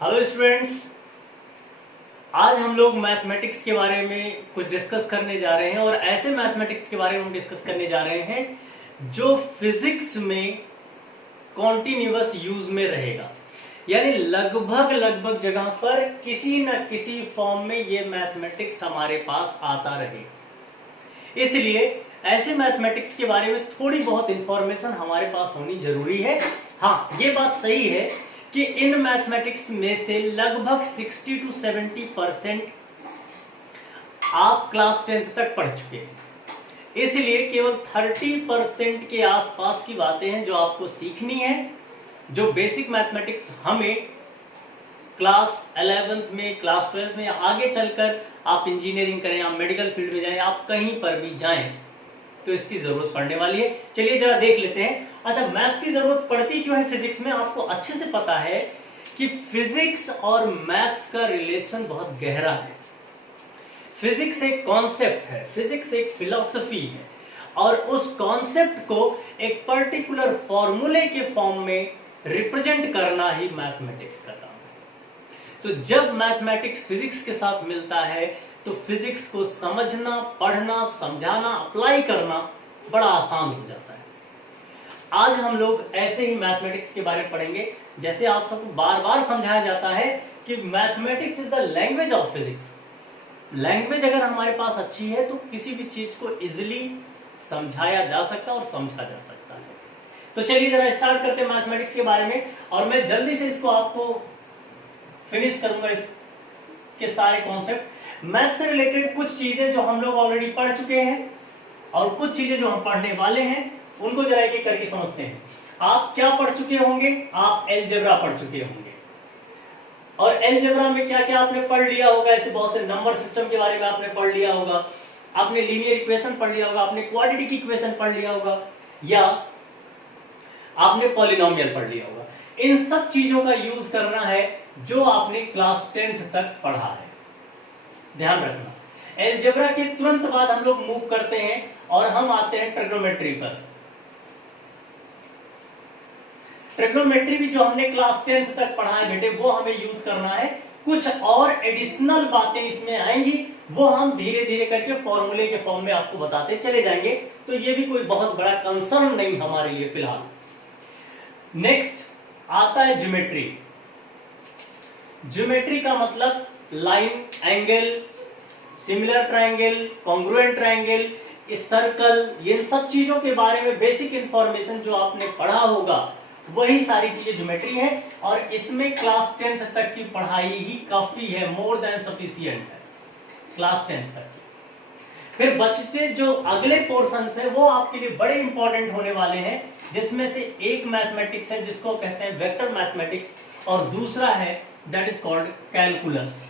Hello students, आज हम लोग मैथमेटिक्स के बारे में कुछ डिस्कस करने जा रहे हैं और ऐसे मैथमेटिक्स के बारे में हम डिस्कस करने जा रहे हैं जो फिजिक्स में कॉन्टिन्यूअस यूज में रहेगा। यानी लगभग जगह पर किसी न किसी फॉर्म में ये मैथमेटिक्स हमारे पास आता रहे। इसलिए ऐसे मैथमेटिक्स के बारे में थोड़ी बहुत इंफॉर्मेशन हमारे पास होनी जरूरी है। हाँ, ये बात सही है कि इन मैथमेटिक्स में से लगभग 60 to 70% आप क्लास 10th तक पढ़ चुके हैं। इसलिए केवल 30% के आसपास की बातें हैं जो आपको सीखनी है, जो बेसिक मैथमेटिक्स हमें क्लास 11th में, क्लास 12th में या आगे चलकर आप इंजीनियरिंग करें, आप मेडिकल फील्ड में जाएं, आप कहीं पर भी जाएं तो इसकी जरूरत पड़ने वाली है। चलिए जरा देख लेते हैं। अच्छा, मैथ्स की जरूरत पड़ती क्यों है फिजिक्स में? आपको अच्छे से पता है कि फिजिक्स और मैथ्स का रिलेशन बहुत गहरा है। फिजिक्स एक कॉन्सेप्ट है, फिजिक्स एक फिलॉसफी है और उस कॉन्सेप्ट को एक पर्टिकुलर फॉर्मूले के फॉर्म में रिप्रेजेंट करना ही मैथमेटिक्स का काम है। तो जब मैथमेटिक्स फिजिक्स के साथ मिलता है तो फिजिक्स को समझना, पढ़ना, समझाना, अप्लाई करना बड़ा आसान हो जाता है। आज हम लोग ऐसे ही मैथमेटिक्स के बारे में पढ़ेंगे। जैसे आप सबको बार बार समझाया जाता है कि mathematics is the language of physics. Language अगर हमारे पास अच्छी है तो किसी भी चीज को इजिली समझाया जा सकता है और समझा जा सकता है। तो चलिए जरा स्टार्ट करते हैं मैथमेटिक्स के बारे में और मैं जल्दी से इसको आपको फिनिश करूंगा, इसके सारे कॉन्सेप्ट। मैथ से रिलेटेड कुछ चीजें जो हम लोग ऑलरेडी पढ़ चुके हैं और कुछ चीजें जो हम पढ़ने वाले हैं उनको जरा एक एक करके समझते हैं। आप क्या पढ़ चुके होंगे? आप अलजेब्रा पढ़ चुके होंगे और अलजेब्रा में क्या क्या आपने पढ़ लिया होगा। ऐसे बहुत से नंबर सिस्टम के बारे में आपने पढ़ लिया होगा, आपने लीनियर इक्वेशन पढ़ लिया होगा, आपने क्वाड्रेटिक इक्वेशन पढ़ लिया होगा या आपने पॉलिनोमियल पढ़ लिया होगा। इन सब चीजों का यूज करना है जो आपने क्लास 10th तक पढ़ा है। ध्यान रखना, अलजेब्रा के तुरंत बाद हम लोग मूव करते हैं और हम आते हैं ट्रिग्नोमेट्री पर। ट्रिग्नोमेट्री भी जो हमने क्लास 10th तक पढ़ा है बेटे, वो हमें यूज करना है। कुछ और एडिशनल बातें इसमें आएंगी, वो हम धीरे धीरे करके फॉर्मूले के फॉर्म में आपको बताते चले जाएंगे। तो ये भी कोई बहुत बड़ा कंसर्न नहीं हमारे लिए फिलहाल। नेक्स्ट आता है ज्योमेट्री। ज्योमेट्री का मतलब line, angle, similar triangle, congruent triangle, circle, इन सब चीजों के बारे में बेसिक इंफॉर्मेशन जो आपने पढ़ा होगा वही सारी चीजें ज्योमेट्री है और इसमें क्लास 10th तक की पढ़ाई ही काफी है, मोर देन सफिशिएंट है क्लास 10th तक। फिर बचते जो अगले पोर्शंस है वो आपके लिए बड़े इंपॉर्टेंट होने वाले हैं, जिसमें से एक मैथमेटिक्स है जिसको कहते हैं वेक्टर मैथमेटिक्स और दूसरा है that is called calculus.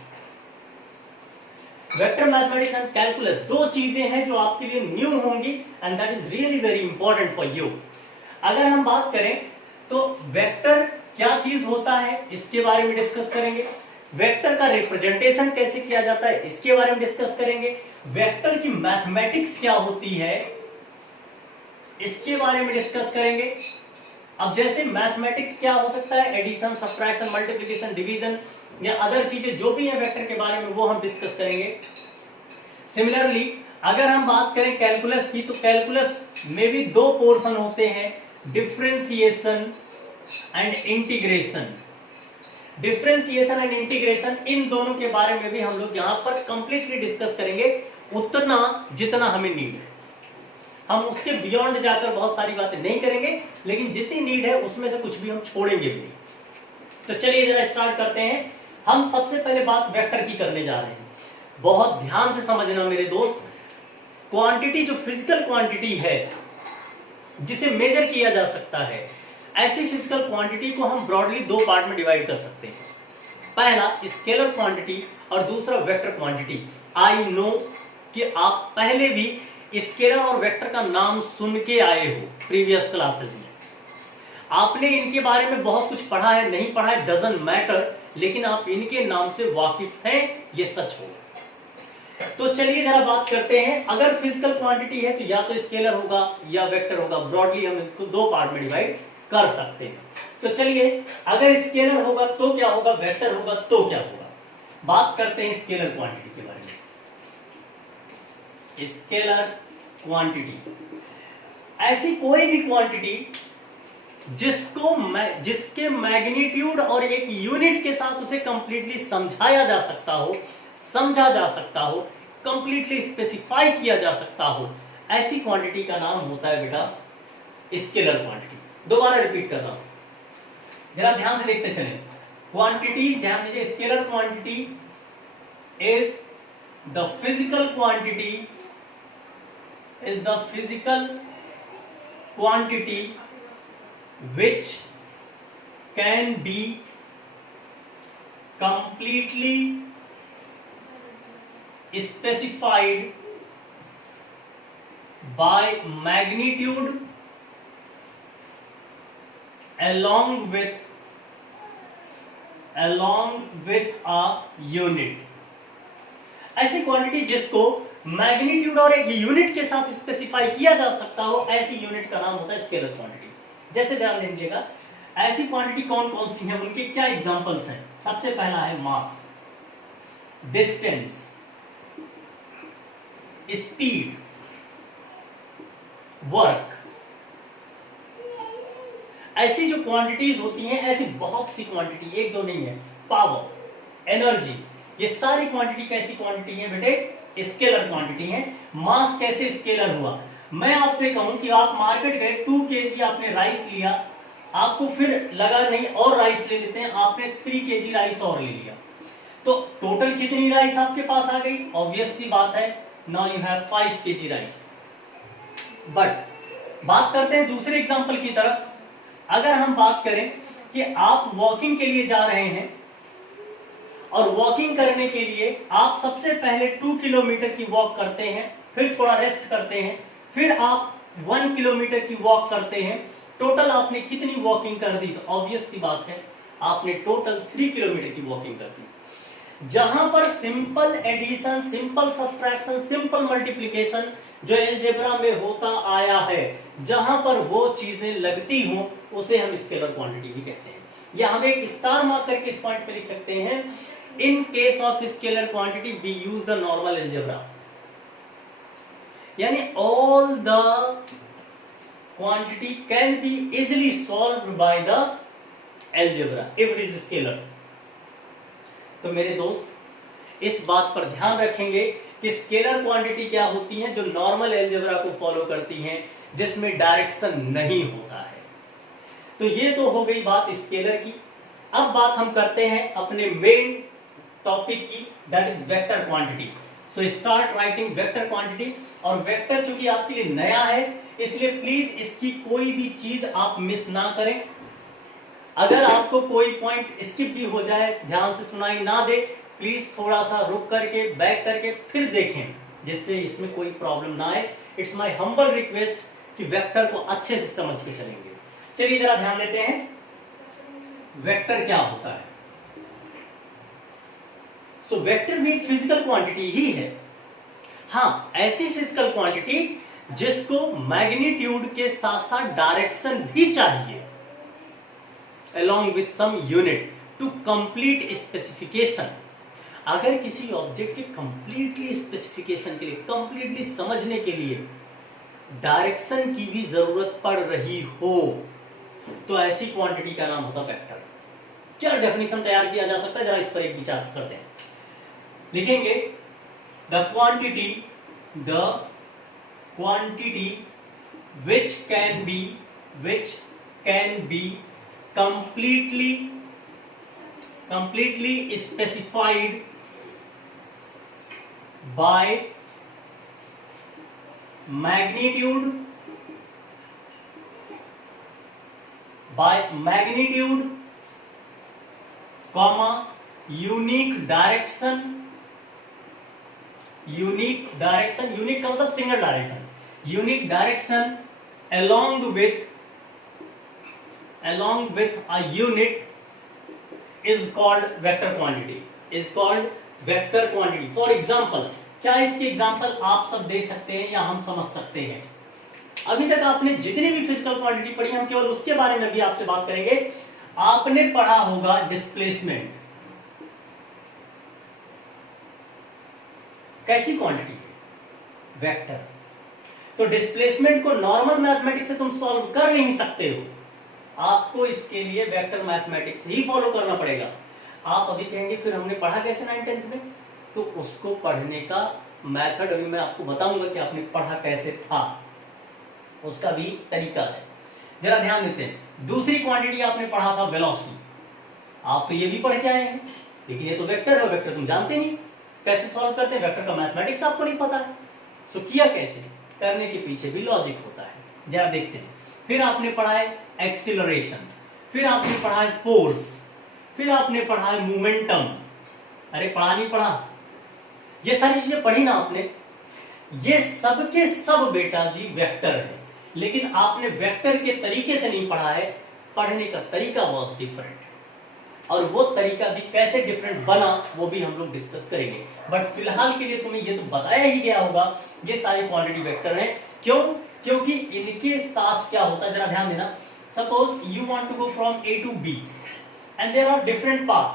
Vector mathematics and calculus दो चीजें हैं जो आपके लिए न्यू होंगी and that is really very important for you. अगर हम बात करें तो वेक्टर क्या चीज होता है इसके बारे में डिस्कस करेंगे। वेक्टर का रिप्रेजेंटेशन कैसे किया जाता है इसके बारे में डिस्कस करेंगे। वेक्टर की मैथमेटिक्स क्या होती है इसके बारे में डिस्कस करेंगे। अब जैसे मैथमेटिक्स क्या हो सकता है, एडिशन, सब्ट्रैक्शन, मल्टीप्लिकेशन, डिवीजन या अदर चीजें जो भी है वेक्टर के बारे में वो हम डिस्कस करेंगे। सिमिलरली अगर हम बात करें कैलकुलस की तो कैलकुलस में भी दो पोर्शन होते हैं, differentiation and integration. Differentiation and integration, इन दोनों के बारे में भी हम लोग यहां पर कंप्लीटली डिस्कस करेंगे, उतना जितना हमें नीड है। हम उसके बियॉन्ड जाकर बहुत सारी बातें नहीं करेंगे, लेकिन जितनी नीड है उसमें से कुछ भी हम छोड़ेंगे भी नहीं। तो चलिए जरा स्टार्ट करते हैं। हम सबसे पहले बात वेक्टर की करने जा रहे हैं। बहुत ध्यान से समझना मेरे दोस्त, क्वांटिटी जो फिजिकल क्वांटिटी है जिसे मेजर किया जा सकता है, ऐसी फिजिकल क्वांटिटी को हम ब्रॉडली दो पार्ट में डिवाइड कर सकते हैं। पहला स्केलर क्वांटिटी और दूसरा वेक्टर क्वांटिटी। आई नो कि आप पहले भी स्केलर और वेक्टर का नाम सुन के आए हो प्रीवियस क्लासेस में। आपने इनके बारे में बहुत कुछ पढ़ा है, नहीं पढ़ा है डजंट मैटर, लेकिन आप इनके नाम से वाकिफ हैं, ये सच हो। तो चलिए जरा बात करते हैं। अगर फिजिकल क्वांटिटी है तो या तो स्केलर होगा या वेक्टर होगा। ब्रॉडली हम इसको दो पार्ट में डिवाइड कर सकते हैं। तो चलिए, अगर स्केलर होगा तो क्या होगा, वेक्टर होगा तो क्या होगा। बात करते हैं स्केलर क्वांटिटी के बारे में। स्केलर क्वांटिटी ऐसी कोई भी क्वांटिटी जिसके मैग्नीट्यूड और एक यूनिट के साथ उसे कंप्लीटली समझाया जा सकता हो, समझा जा सकता हो, कंप्लीटली स्पेसिफाई किया जा सकता हो, ऐसी क्वांटिटी का नाम होता है बेटा स्केलर क्वांटिटी। दोबारा रिपीट कर रहा हूं, जरा ध्यान से देखते चले। क्वांटिटी, ध्यान दीजिए, scalar quantity is the physical quantity which can be completely specified by magnitude along with a unit। ऐसी क्वांटिटी जिसको मैग्नीट्यूड और एक यूनिट के साथ स्पेसिफाई किया जा सकता हो, ऐसी यूनिट का नाम होता है स्केलर क्वांटिटी। जैसे ध्यान दीजिएगा, ऐसी क्वांटिटी कौन कौन सी हैं, उनके क्या एग्जांपल्स हैं। सबसे पहला है मास, डिस्टेंस, स्पीड, वर्क। ऐसी जो क्वांटिटीज होती हैं, ऐसी बहुत सी क्वांटिटी, एक दो नहीं है। पावर, एनर्जी, ये सारी क्वांटिटी कैसी क्वांटिटी है बेटे, स्केलर क्वांटिटी है। मास कैसे स्केलर हुआ, मैं आपसे कहूं कि आप मार्केट गए, 2 kg आपने राइस लिया, आपको फिर लगा नहीं और राइस ले लेते हैं, आपने 3 kg राइस और ले लिया, तो टोटल कितनी राइस आपके पास आ गई, ऑब्वियस सी बात है, now you have 5 kg rice. But बात करते हैं दूसरे एग्जांपल की तरफ। अगर हम बात करें कि आप वॉकिंग के लिए जा रहे हैं और वॉकिंग करने के लिए आप सबसे पहले 2 किलोमीटर की वॉक करते हैं, फिर थोड़ा रेस्ट करते हैं, फिर आप 1 किलोमीटर की वॉक करते हैं, टोटल आपने कितनी वॉकिंग कर दी, तो ऑब्वियस सी बात है आपने टोटल 3 किलोमीटर की वॉकिंग कर दी। जहां पर simple addition, simple subtraction, simple multiplication जो अलजेब्रा में होता आया है, जहां पर वो चीजें लगती हो, उसे हम स्केलर क्वांटिटी भी कहते हैं। या हम एक स्टार मार्क करके इस पॉइंट पे लिख सकते हैं, in case of scalar quantity we use the normal algebra, यानी all the quantity can be easily solved by the algebra if it is scalar। तो मेरे दोस्त इस बात पर ध्यान रखेंगे कि स्केलर क्वांटिटी क्या होती हैं, जो नॉर्मल अलजेब्रा को फॉलो करती हैं, जिसमें डायरेक्शन नहीं होता है। तो ये तो हो गई बात स्केलर की। अब बात हम करते हैं अपने मेन टॉपिक की, that is vector quantity. So start writing vector quantity. और वेक्टर चूंकि आपके लिए नया है, इसलिए प्लीज इसकी कोई भी चीज आप मिस ना करें। अगर आपको कोई पॉइंट स्किप भी हो जाए, ध्यान से सुनाई ना दे, प्लीज थोड़ा सा रुक करके, बैक करके फिर देखें, जिससे इसमें कोई प्रॉब्लम ना आए। इट्स माय हम्बल रिक्वेस्ट कि वेक्टर को अच्छे से समझ के चलेंगे। चलिए जरा ध्यान देते हैं वेक्टर क्या होता है। सो वेक्टर भी एक फिजिकल क्वांटिटी ही है। हाँ, ऐसी फिजिकल क्वांटिटी जिसको मैग्नीट्यूड के साथ साथ डायरेक्शन भी चाहिए, along with some unit to complete specification। अगर किसी ऑब्जेक्ट के कंप्लीटली स्पेसिफिकेशन के लिए, कंप्लीटली समझने के लिए डायरेक्शन की भी जरूरत पड़ रही हो, तो ऐसी क्वांटिटी का नाम होता है वेक्टर। क्या डेफिनेशन तैयार किया जा सकता है, जरा इस पर एक विचार करते हैं। लिखेंगे the quantity which can be completely specified by magnitude comma unique direction, unique का मतलब single direction, unique direction along with a unit is called vector quantity, for example। क्या इसके एग्जांपल आप सब दे सकते हैं या हम समझ सकते हैं? अभी तक आपने जितनी भी फिजिकल क्वांटिटी पढ़ी, हम केवल उसके बारे में भी आपसे बात करेंगे। आपने पढ़ा होगा डिस्प्लेसमेंट कैसी क्वांटिटी है? वेक्टर। तो डिस्प्लेसमेंट को नॉर्मल मैथमेटिक्स से तुम सॉल्व कर नहीं सकते हो, आपको इसके लिए वेक्टर मैथमेटिक्स ही फॉलो करना पड़ेगा। आप अभी कहेंगे फिर हमने पढ़ा कैसे 9th-10th में, तो उसको पढ़ने का मेथड अभी मैं आपको बताऊंगा कि आपने पढ़ा कैसे था, उसका भी तरीका है। जरा ध्यान देते हैं। दूसरी क्वांटिटी आपने पढ़ा था वेलोसिटी। आप तो ये भी पढ़ के आए हैं, लेकिन ये तो वेक्टर है, वेक्टर तुम जानते नहीं कैसे सॉल्व करते हैं, वेक्टर का मैथमेटिक्स आपको नहीं पता है। सो किया कैसे, करने के पीछे भी लॉजिक होता है। जरा देखते हैं। फिर आपने पढ़ा है एक्सीलरेशन, फिर आपने पढ़ा है फोर्स, फिर आपने पढ़ा है मोमेंटम। अरे पढ़ा नहीं पढ़ा? ये सारी चीजें पढ़ी ना आपने। ये सब के सब बेटा जी वेक्टर है, लेकिन आपने वेक्टर के तरीके से नहीं पढ़ा है, पढ़ने का तरीका वॉज डिफरेंट। और वो तरीका भी कैसे डिफरेंट बना वो भी हम लोग डिस्कस करेंगे। बट फिलहाल के लिए तुम्हें ये तो बताया ही गया होगा ये सारी क्वांटिटी वेक्टर हैं। क्यों? क्योंकि इनके साथ क्या होता है, जरा ध्यान देना। Suppose you want to go from A to B and there are different path,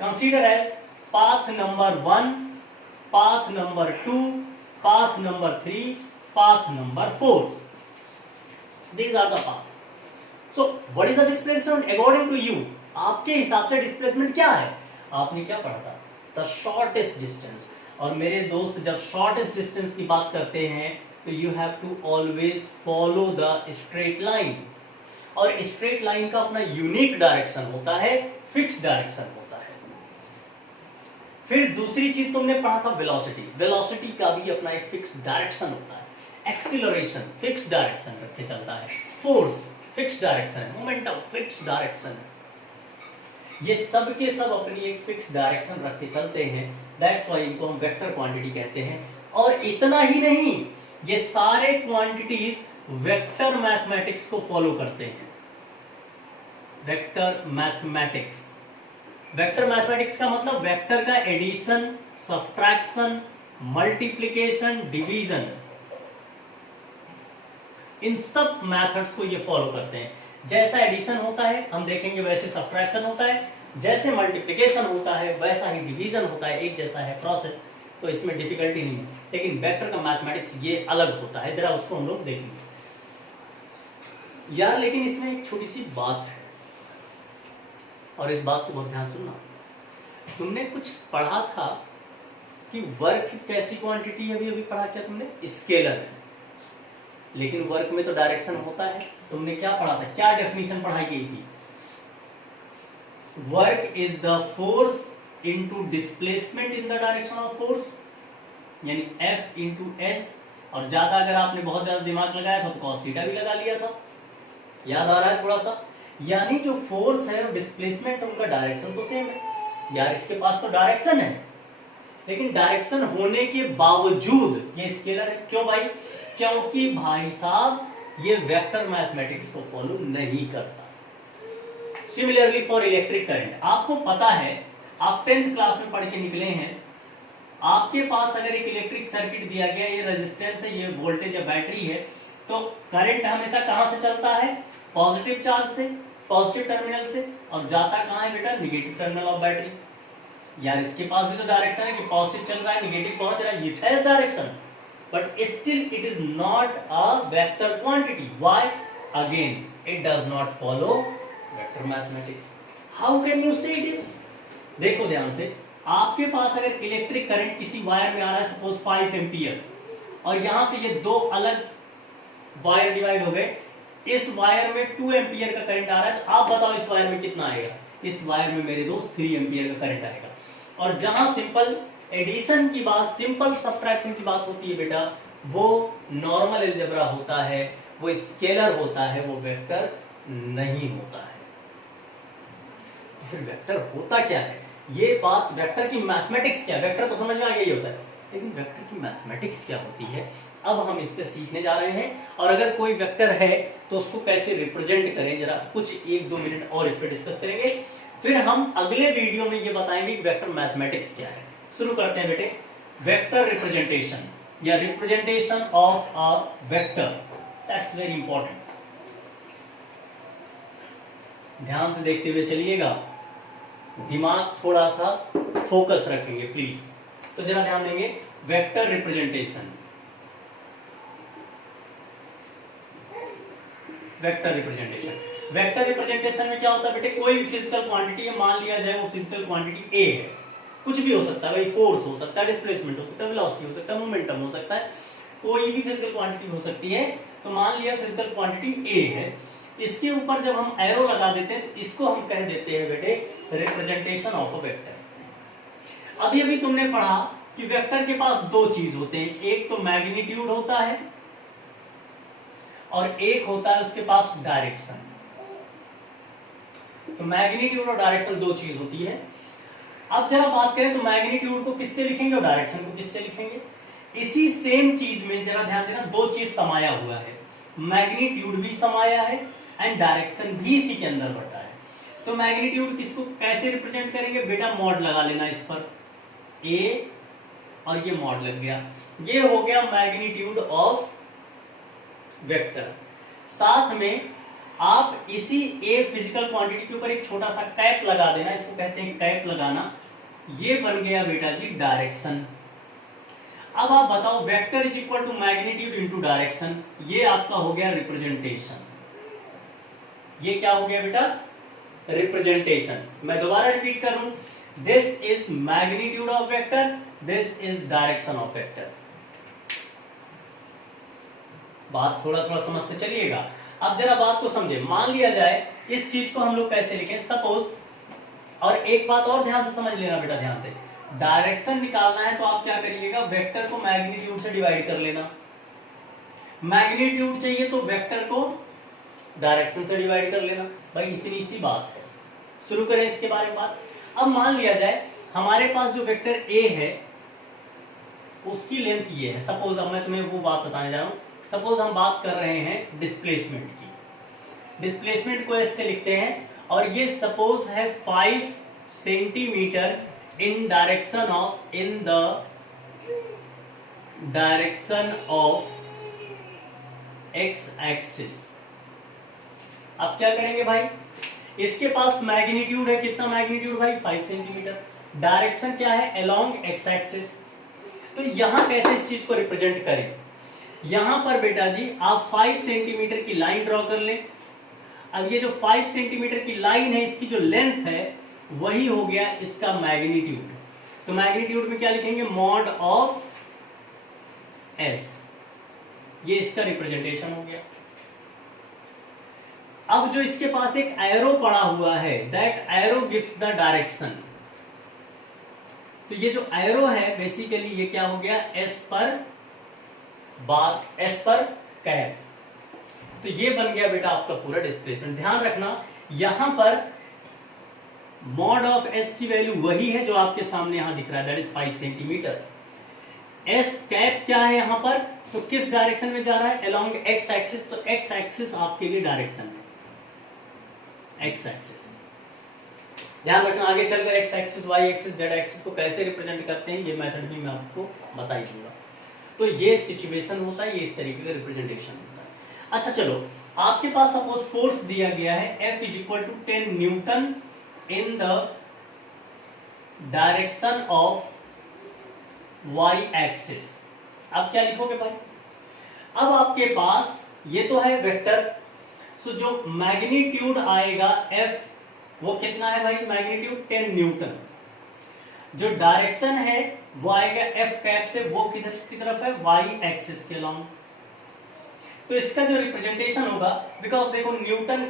consider as path number 1, path number 2, path number 3, path number 4. These are the path. So what is the displacement according to you? आपके हिसाब से displacement क्या है? आपने क्या पढ़ा था? The shortest distance. और मेरे दोस्त जब shortest distance की बात करते हैं तो you have to always follow the straight line. और straight line का अपना unique direction होता है, fixed direction होता है। फिर दूसरी चीज तुमने पढ़ा था वेलोसिटी। वेलोसिटी का भी अपना एक फिक्स्ड डायरेक्शन होता है। एक्सीलरेशन फिक्स डायरेक्शन रख के चलता है, फोर्स फिक्स डायरेक्शन है, मोमेंटम फिक्स डायरेक्शन है। ये सब के सब अपनी एक फिक्स डायरेक्शन रख के चलते हैं, दैट्स व्हाई इनको हम वेक्टर क्वांटिटी कहते हैं। और इतना ही नहीं, ये सारे क्वांटिटीज वेक्टर मैथमेटिक्स को फॉलो करते हैं। वेक्टर मैथमेटिक्स, वेक्टर मैथमेटिक्स का मतलब वेक्टर का एडिशन, सब्ट्रैक्शन, मल्टीप्लिकेशन, डिवीजन, इन सब मेथड्स को ये फॉलो करते हैं। जैसा एडिशन होता है हम देखेंगे वैसे सब्ट्रैक्शन होता है, जैसे मल्टीप्लिकेशन होता है वैसा ही डिवीजन होता है, एक जैसा है प्रोसेस, तो इसमें डिफिकल्टी नहीं है। लेकिन वेक्टर का मैथमेटिक्स ये अलग होता है, जरा उसको हम लोग देखेंगे यार। लेकिन इसमें एक छोटी सी बात है और इस बात को बहुत ध्यान सुनना। तुमने कुछ पढ़ा था कि वर्क कैसी क्वांटिटी है, अभी पढ़ा क्या तुमने? स्केलर है, लेकिन वर्क में तो डायरेक्शन होता है। तुमने क्या पढ़ा था, क्या डेफिनेशन पढ़ाई गई थी? Work is the force into displacement in the direction of force, यानी F इनटू S। और ज्यादा अगर आपने बहुत ज्यादा दिमाग लगाया था तो cos थीटा भी लगा लिया था, याद आ रहा है थोड़ा सा? यानी जो फोर्स है और डिस्प्लेसमेंट उनका डायरेक्शन तो सेम है। यार इसके पास तो डायरेक्शन है, लेकिन डायरेक्शन होने के बावजूद ये स्केलर है। क्यों भाई? क्योंकि भाई साहब ये वेक्टर मैथमेटिक्स को फॉलो नहीं करता। सिमिलरली फॉर इलेक्ट्रिक करंट, आपको पता है, आप 10th क्लास में पढ़ के निकले हैं, आपके पास अगर एक इलेक्ट्रिक सर्किट दिया गया, ये रेजिस्टेंस है, ये वोल्टेज या बैटरी है, तो करंट हमेशा कहां से चलता है? पॉजिटिव चार्ज से, पॉजिटिव टर्मिनल से, और जाता कहां है बेटा? Negative terminal of battery. यार इसके पास भी तो डायरेक्शन है कि पॉजिटिव चल रहा है, नेगेटिव पहुंच रहा है, it has direction, but still it is not a vector quantity. Why? Again, it does not follow vector mathematics. How can you say it is? देखो ध्यान से, आपके पास अगर इलेक्ट्रिक करंट किसी वायर में आ रहा है, सपोज 5 एम्पियर, और यहां से ये दो अलग वायर डिवाइड हो गए, इस वायर में 2 एम्पियर का करंट आ रहा है, तो आप बताओ इस वायर में कितना आएगा? इस वायर में मेरे दोस्त 3 एम्पियर का करंट आएगा। और जहां सिंपल एडिशन की बात, सिंपल सब्ट्रैक्शन की बात होती है बेटा, वो नॉर्मल अलजेब्रा होता है, वो स्केलर होता है, वो वेक्टर नहीं होता है। तो फिर वेक्टर होता क्या है? ये बात वेक्टर की मैथमेटिक्स क्या है? वेक्टर तो समझ में आ गया ही होता है, लेकिन वेक्टर की मैथमेटिक्स क्या होती है, अब हम इस पे सीखने जा रहे हैं। और अगर कोई वेक्टर है तो उसको कैसे रिप्रेजेंट करें, जरा कुछ 1-2 मिनट और इस पे डिस्कस करेंगे। फिर हम अगले वीडियो में ये बताएंगे कि वेक्टर मैथमेटिक्स क्या है। शुरू करते हैं बेटे, वेक्टर रिप्रेजेंटेशन या representation of a vector, that's very important. ध्यान से देखते हुए चलिएगा, दिमाग थोड़ा सा फोकस रखेंगे प्लीज। तो जरा ध्यान देंगे, vector representation. Vector representation, vector representation में क्या होता है बेटे, कोई भी फिजिकल क्वांटिटी है, मान लिया जाए वो फिजिकल क्वांटिटी ए है, कुछ भी हो सकता है भाई, फोर्स हो सकता है, डिस्प्लेसमेंट हो सकता है, वेलोसिटी हो सकता है, मोमेंटम हो सकता है, कोई भी फिजिकल क्वांटिटी हो सकती है। तो मान लिया फिजिकल क्वांटिटी ए है, इसके ऊपर जब हम एरो लगा देते हैं तो इसको हम कह देते हैं बेटे रिप्रेजेंटेशन ऑफ अ वेक्टर। अभी अभी तुमने पढ़ा कि वेक्टर के पास दो चीज होते हैं, एक तो मैग्नीट्यूड होता है और एक होता है उसके पास डायरेक्शन। तो मैग्नीट्यूड और डायरेक्शन दो चीज होती है। अब जरा बात करें तो मैग्नीट्यूड को किससे लिखेंगे और डायरेक्शन को किससे लिखेंगे। इसी सेम चीज में जरा ध्यान देना, दो चीज समाया हुआ है, मैग्नीट्यूड भी समाया है एंड डायरेक्शन भी इसी के अंदर बटा है। तो मैग्नीट्यूड किसको कैसे रिप्रेजेंट करेंगे बेटा, मॉड लगा लेना इस पर, ए और ये मॉड लग गया, ये हो गया मैग्नीट्यूड ऑफ वेक्टर। साथ में आप इसी ए फिजिकल क्वांटिटी के ऊपर एक छोटा सा कैप लगा देना, इसको कहते हैं कैप लगाना, ये बन गया बेटा जी डायरेक्शन। अब आप बताओ, vector is equal to magnitude into direction, ये आपका हो गया रिप्रेजेंटेशन। ये क्या हो गया बेटा, रिप्रेजेंटेशन। मैं दोबारा रिपीट करूं, this is magnitude of vector, this is direction of vector. बात थोड़ा थोड़ा समझते चलिएगा। अब जरा बात को समझे, मान लिया जाए इस चीज को हम लोग कैसे लिखें, सपोज, और एक बात और ध्यान से समझ लेना बेटा, ध्यान से, डायरेक्शन निकालना है तो आप क्या करिएगा, वेक्टर को मैग्नीट्यूड से डिवाइड कर लेना, मैग्नीट्यूड चाहिए तो वेक्टर को डायरेक्शन से डिवाइड कर लेना, भाई इतनी सी बात है। शुरू करें इसके बारे में बात। अब मान लिया जाए हमारे पास जो वेक्टर ए है उसकी लेंथ ये है, सपोज, अब मैं तुम्हें वो बात बताने जा रहा हूं, सपोज हम बात कर रहे हैं डिस्प्लेसमेंट की, डिस्प्लेसमेंट को ऐसे लिखते हैं, और ये सपोज है 5 centimetre in direction of, in the direction of x axis. अब क्या करेंगे भाई, इसके पास मैग्नीट्यूड है, कितना मैग्नीट्यूड भाई, 5 सेंटीमीटर, डायरेक्शन क्या है, अलोंग एक्स एक्सिस। तो यहां कैसे इस चीज को रिप्रेजेंट करें, यहां पर बेटा जी आप 5 सेंटीमीटर की लाइन ड्रॉ कर लें। अब ये जो 5 सेंटीमीटर की लाइन है, इसकी जो लेंथ है वही हो गया इसका मैग्नीट्यूड। तो मैग्नीट्यूड में क्या लिखेंगे, मॉड ऑफ एस, ये इसका रिप्रेजेंटेशन हो गया। अब जो इसके पास एक एरो पड़ा हुआ है, that arrow gives the direction. तो ये जो एरो है बेसिकली ये क्या हो गया, एस पर बात, एस पर कैप। तो ये बन गया बेटा आपका पूरा डिस्प्लेसमेंट। ध्यान रखना, यहां पर मॉड ऑफ एस की वैल्यू वही है जो आपके सामने यहां दिख रहा है, that is 5 centimetre. S cap क्या है यहां पर, तो किस डायरेक्शन में जा रहा है, अलोंग एक्स एक्सिस। तो एक्स एक्सिस आपके लिए डायरेक्शन है, एक्स एक्सिस। ध्यान रखना, आगे चलकर X axis, Y axis, Z axis को कैसे रिप्रेजेंट करते हैं ये मेथड भी मैं आपको बता ही दूंगा। तो ये सिचुएशन होता है, ये इस तरीके का रिप्रेजेंटेशन होता है। अच्छा चलो, आपके पास सपोज फोर्स दिया गया है F is equal to 10 newton in the direction of Y axis. अब क्या लिखोगे भाई, अब आपके पास ये तो है वेक्टर, सो जो मैग्नीट्यूड आएगा F वो कितना है भाई, मैग्नीट्यूड 10 न्यूटन। जो डायरेक्शन है वो आएगा F कैप से, वो किधर की तरफ है, वाई एक्सिस के लॉन्ग। तो इसका जो रिप्रेजेंटेशन होगा, बिकॉज देखो न्यूटन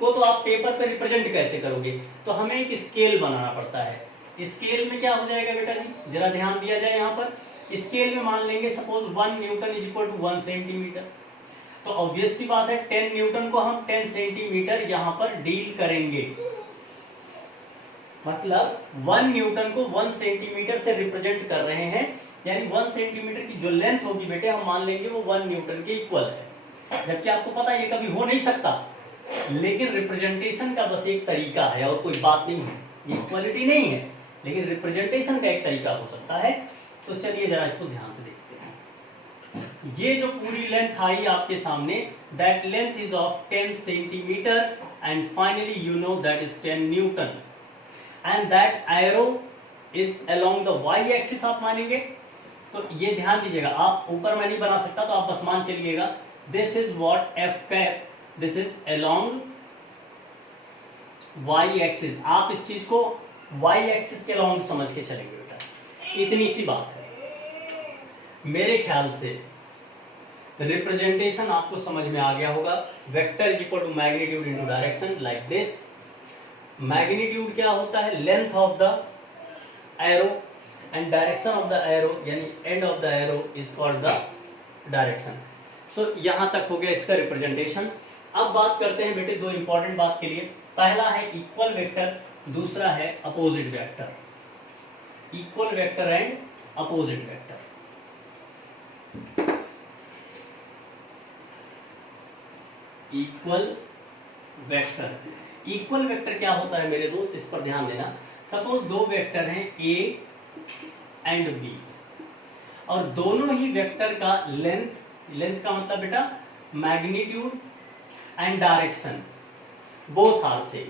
को तो आप पेपर पर रिप्रेजेंट कैसे करोगे, तो हमें एक स्केल बनाना पड़ता है। स्केल में क्या हो जाएगा बेटा जी, जरा ध्यान दिया जाए, यहाँ पर स्केल में मान लेंगे suppose 1 newton is equal to 1 centimetre. तो ऑब्वियस सी बात है 10 न्यूटन को हम 10 सेंटीमीटर यहाँ पर डील करेंगे, मतलब 1 न्यूटन को 1 सेंटीमीटर से रिप्रेजेंट कर रहे हैं, यानी 1 सेंटीमीटर की जो लेंथ होगी बेटे हम मान लेंगे वो 1 न्यूटन के इक्वल है। जबकि आपको पता है ये कभी हो नहीं सकता, लेकिन रिप्रेजेंटेशन का बस एक तरीका है और कोई बात नहीं है, इक्वालिटी नहीं है, लेकिन रिप्रेजेंटेशन का एक तरीका हो सकता है। तो चलिए जरा इसको ध्यान से देखते हैं। ये जो पूरी लेंथ आई आपके सामने, that length is of 10 centimetre and finally you know that is 10 Newton and that arrow is along the y axis आप मानेंगे। तो ये ध्यान दीजिएगा, आप ऊपर मैं नहीं बना सकता तो आप बस मान चलिएगा this is what F cap, this is along y axis. आप इस चीज को y एक्सिस के अलोंग समझ के चलेंगे बेटा, इतनी सी बात है। मेरे ख्याल से रिप्रेजेंटेशन आपको समझ में आ गया होगा। Vector is equal to magnitude into direction like this. Magnitude क्या होता है? Length of the arrow and direction of the arrow यानी end of the arrow is called the direction. So यहां तक हो गया इसका रिप्रेजेंटेशन। अब बात करते हैं बेटे दो इंपॉर्टेंट बात के लिए। पहला है इक्वल वेक्टर, दूसरा है opposite vector. Equal vector and opposite vector. Equal vector, equal vector क्या होता है मेरे दोस्त, इस पर ध्यान देना। सपोज दो वेक्टर हैं ए एंड बी और दोनों ही वेक्टर का लेंथ, लेंथ का मतलब बेटा magnitude and direction both are same.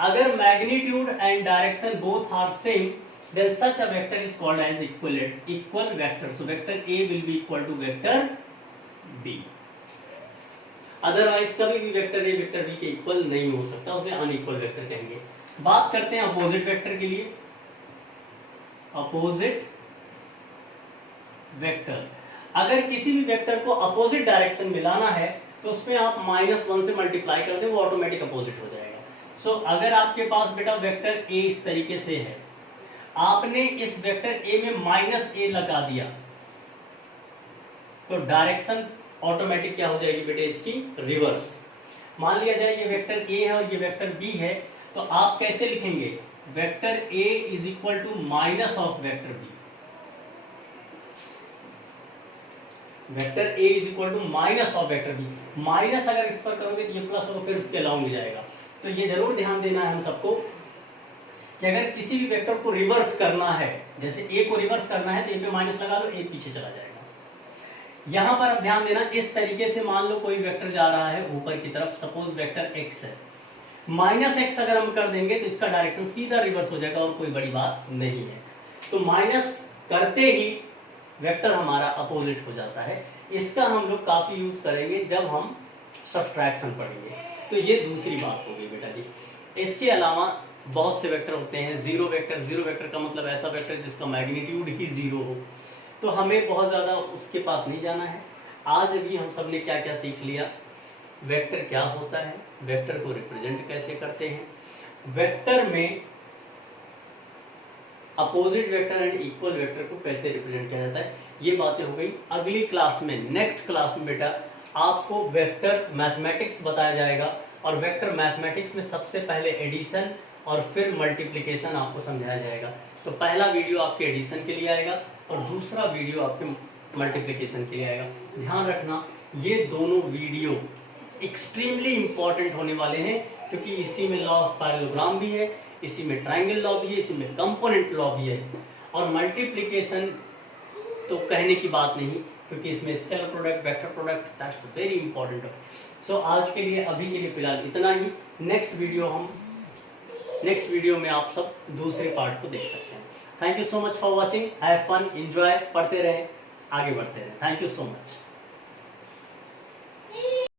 अगर magnitude and direction both are same then such a vector is called as equal vector. So vector A will be equal to vector B. Otherwise कभी भी vector A vector B के equal नहीं हो सकता, उसे unequal vector कहेंगे। बात करते हैं अपोजिट वेक्टर के लिए। अपोजिट वेक्टर, अगर किसी भी वेक्टर को अपोजिट डायरेक्शन में लाना है तो उसमें आप -1 से मल्टीप्लाई कर दें, वो ऑटोमेटिक अपोजिट हो जाएगा। सो अगर आपके पास बेटा वेक्टर ए इस तरीके से है, आपने इस वेक्टर ए में -a लगा दिया तो डायरेक्शन ऑटोमेटिक क्या हो जाएगी बेटे इसकी? रिवर्स। मान लिया जाए ये वेक्टर ए है और ये वेक्टर बी है, तो आप कैसे लिखेंगे? Vector A is equal to minus of vector B. Vector A is equal to minus of vector B. Minus अगर इस पर करोगे तो ये प्लस होगा, फिर उसके अलाउंग जाएगा। तो ये जरूर ध्यान देना है हम सबको कि अगर किसी भी वेक्टर को रिवर्स करना है, जैसे ए को रिवर्स करना है तो ए पे माइनस लगा लो, ए पीछे चला जाएगा। यहां पर अब ध्यान देना, इस तरीके से मान लो कोई वेक्टर जा रहा है ऊपर की तरफ, सपोज वेक्टर x है, -x अगर हम कर देंगे तो इसका डायरेक्शन सीधा रिवर्स हो जाएगा और कोई बड़ी बात नहीं है। तो माइनस करते ही वेक्टर हमारा अपोजिट हो जाता है। इसका हम लोग काफी यूज करेंगे जब हम सब्ट्रैक्शन पढ़ेंगे। तो ये दूसरी बात हो गई बेटा जी। इसके अलावा बहुत से वेक्टर होते हैं। जीरो वेक्टर, जीरो वेक्टर का मतलब ऐसा वेक्टर जिसका मैग्नीट्यूड ही जीरो हो, तो हमें बहुत ज़्यादा उसके पास नहीं जाना है। आज अभी हम सब ने क्या क्या सीख लिया, वेक्टर क्या होता है, वेक्टर को रिप्रेजेंट कैसे करते हैं, वेक्टर में opposite vector and equal vector को कैसे रिप्रेजेंट किया जाता है, ये बातें हो गई। अगली क्लास में, नेक्स्ट क्लास में बेटा आपको वेक्टर मैथमेटिक्स बताया जाएगा और वेक्टर मैथमेटिक्स में सबसे पहले एडिशन और फिर मल्टीप्लिकेशन आपको समझाया जाएगा। तो पहला वीडियो आपके एडिशन के लिए आएगा और दूसरा वीडियो आपके मल्टीप्लिकेशन के लिए आएगा। ध्यान रखना ये दोनों वीडियो एक्सट्रीमली इंपॉर्टेंट होने वाले हैं, क्योंकि इसी में लॉ ऑफ पैरेललोग्राम भी है, इसी में ट्राइंगल लॉ भी है, इसी में कंपोनेंट लॉ भी है। और मल्टीप्लिकेशन तो कहने की बात नहीं, क्योंकि इसमें scalar product, vector product, that's very important. So आज के लिए, अभी के लिए फिलहाल इतना ही। नेक्स्ट वीडियो में आप सब दूसरे पार्ट को देख सकते हैं। Thank you so much for watching, have fun, enjoy, पढ़ते रहें, आगे बढ़ते रहें। Thank you so much.